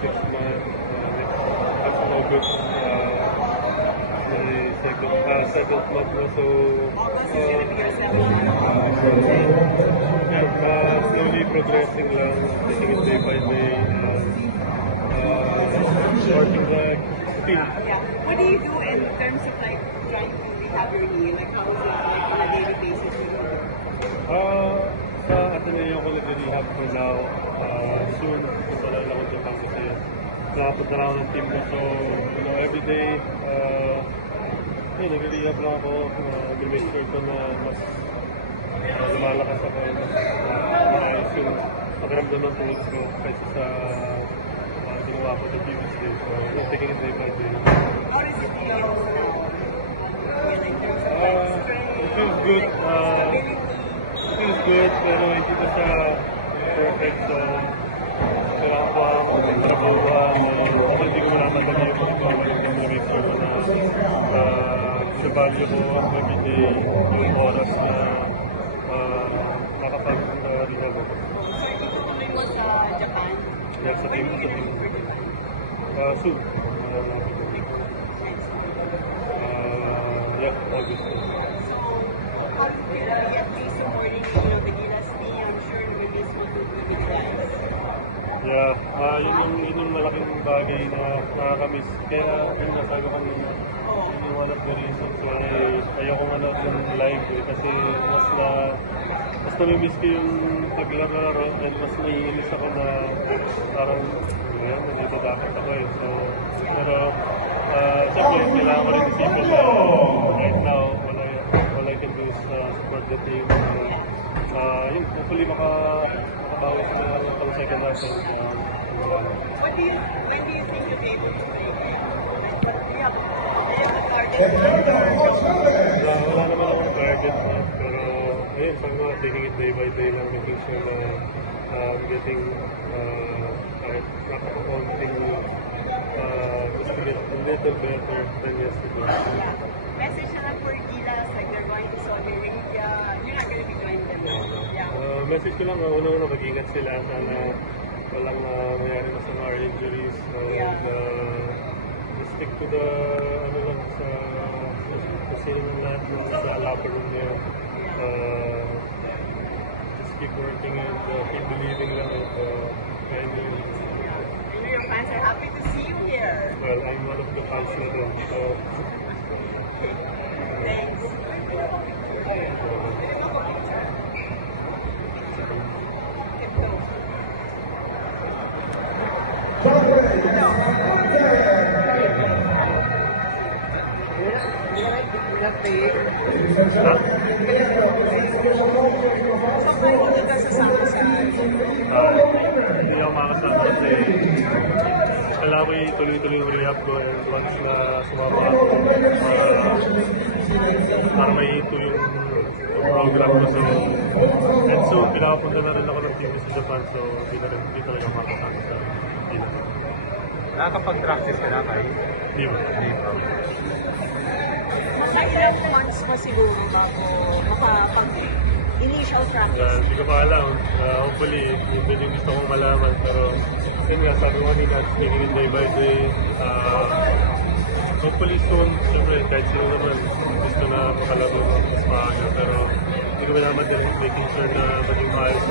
6 months. Next August, second month na. So, slowly progressing lang, taking it day by day, starting back. Yeah. What do you do in terms of like trying to rehab your knee? Like how is it like on a daily basis? Sa Ateneo ko nag-rehab for now. Soon, punta lang ako sa Japan kasi nakapunta lang ako ng team ko. So, every day, nag-rehab lang ako. Make sure ko na mas lumalakas ako, mas maayos yung pakiramdam ng tools ko kaysa sa ginawa ko sa previous day. So, taking it day by day. How does it feel? It feels good. It feels good, pero hindi pa siya perfect. So, kailangan ko ang trabahuan. Kasi hindi ko natatanda yung mga make sure ko na value ko every day yung oras na nakapag-rehab ako. So, itutuloy mo sa Japan? Yeah, sa team. Soon. Yeah, August. How do you feel? At least supporting the dynasty, I'm sure nag-miss mo to the guys. Yeah, yun yung malaking bagay na nakakamiss. Kaya yung nasabi ko kanina, yun yung one of the reasons why ayoko manood ng live kasi mas namimiss ko yung paglaro and mas naiinis ako na parang nandito dapat ako eh. So, pero siyempre kailangan ko rin isipin na right now all I can do is support the team. Yun, hopefully makabawi sa mga second half. When do you think you'll be able to play again? Do you have a target? Wala naman akong target na, pero ayun, sabi ko, taking it day by day lang, making sure na I'm getting kahit napaka-counting just to get a little better than yesterday. Message na lang for Gilas, like they're going to Saudi Arabia, you're not going to be joining them. Yeah. Message ko lang, una-una mag-ingat sila, sana walang mayroon na sa mga injuries. Stick to the, kasi ng lahat sa locker room niya. Just keep working and keep believing lang and I know your fans are happy to see you here. well, I'm one of the fans na rin. So, Thanks. Hindi ako makakasama kasi kailangan ko ituloy-tuloy yung rehab ko and once na sumama ako para may ito yung program ko. So, and so, pinapunta na rin ako ng team sa Japan, so hindi talaga makakasama sa team. Nakakapag-practice ka na kayo? Hindi ba? Mga ilang months pa siguro bago makapag-initial practice? Hindi ko pa alam. Hopefully, yun din yung gusto kong malaman. Pero, yun nga, sabi ko kanina, taking it day by day. Hopefully soon, siyempre, kahit sino naman gusto na makalaro ng mas maaga. Pero, hindi ko naman din making sure na maging maayos.